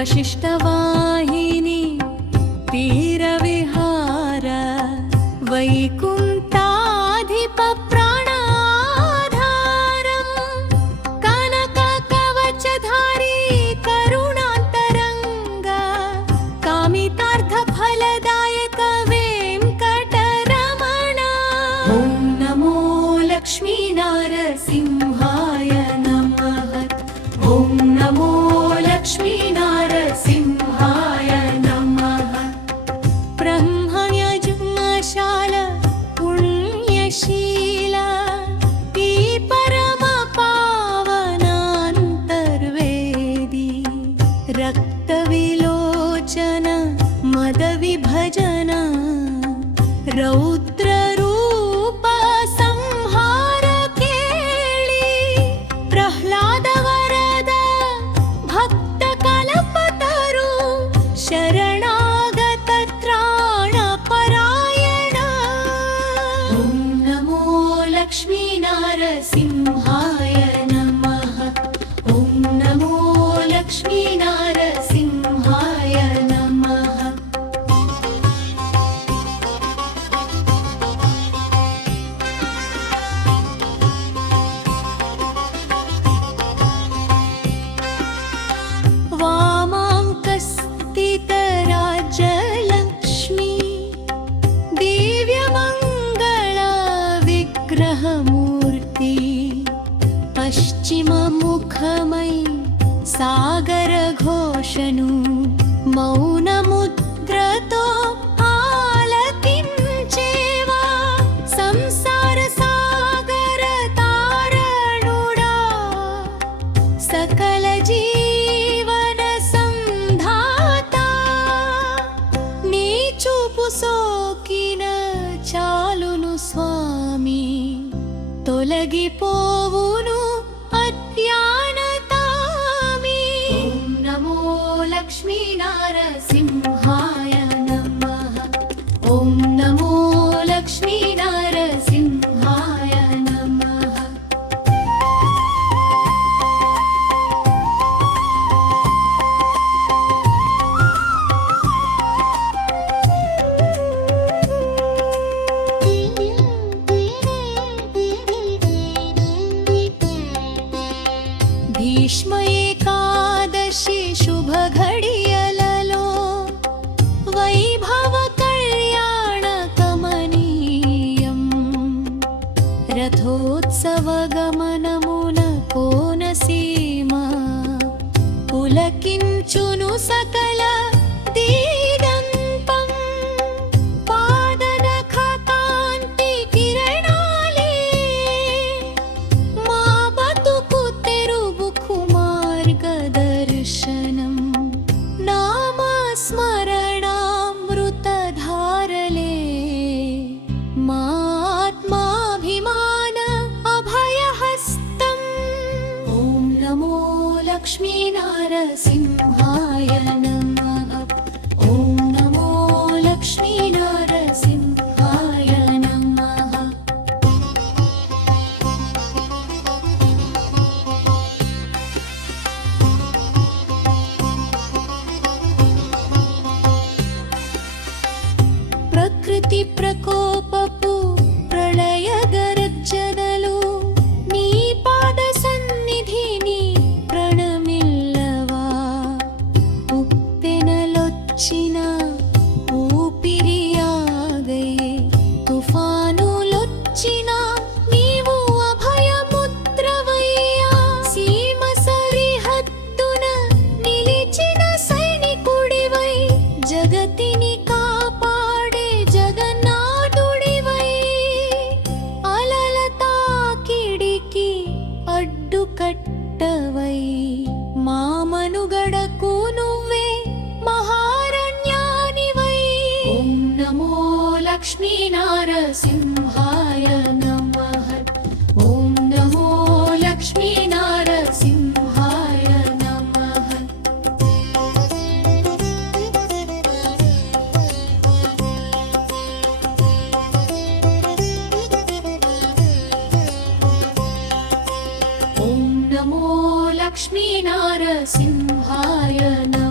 वशिष्ठवाहिनी तीरविहार वैकुण्ठाधिप प्राणाधारं कनककवचधारी करुणान्तरङ्ग कामितार्थफलदायक वेङ्कटरमण। ॐ नमो लक्ष्मीनारसिंहाय नमः। ॐ नमो लक्ष्मीनारसिंहाय नमः। ब्रह्मयज्ञशाल पुण्यशील ई परमपावनान्तर्वेदी रक्तविलोचन मदविभजन रौद्ररूप संहार केळि प्रह्लाद वरद भक्त कल्पतरु शरणागत त्राण परायण। ॐ नमो लक्ष्मीनारसिंहाय नमः। ॐ नमो लक्ष्मीनारसिंहाय नमः। वामाङ्कस्थितराजलक्ष्मी दिव्यमङ्गलविग्रहमूर्ति पश्चिममुखमयि सागरघोषनु मौनमुद्रतो आलकिञ्चेवा संसारसागरतारणुडा सकलजीवन संधाता नी చూపు సోకిన చాలును స్వామి తొలగిపోవును అజ్ఞానతామి। ఓం నమో లక్ష్మీనారసింహాయ నమః। ఓం నమో లక్ష్మీనారసింహాయ నమః। భీష్మ ఏకాదశి శుభ ఘడియలలో వైభవ కళ్యాణ కమనీయం రథోత్సవ గమనమున కోనసీమ పులకించును సకల దీగంతం పాదనఖ కాంతి కిరణాలే మా బతుకు తెరువుకు మార్గదర్శనం నామస్మరణామృతధారలే మా ఆత్మాభిమాన అభయహస్తం। ఓం నమో లక్ష్మీనారసింహాయ నమః। ఓం నమో లక్ష్మీనారసింహాయ నమః। ప్రకృతి ప్రకోపపు ప్రళయ గర్జనలు నీ పాద సన్నిధిని ప్రణమిల్లవా ఉప్పెనలొచ్చిన ఊపిరియాగై తుఫానులొచ్చిన నీవు అభయముద్రవయ్యా సీమ సరిహద్దున నిలిచిన సైనికుడివై జగతిని కాపాడే జగన్నాథుడివై అలల తాకిడికి అడ్డుకట్టవై మా మనుగడకు నువ్వే మహారణ్యానివై। ఓం నమో లక్ష్మీనారసింహాయ నమః। ఓం నమో లక్ష్మీనారసింహాయ నమః। ఓం నమో లక్ష్మీనారసింహాయ నమః।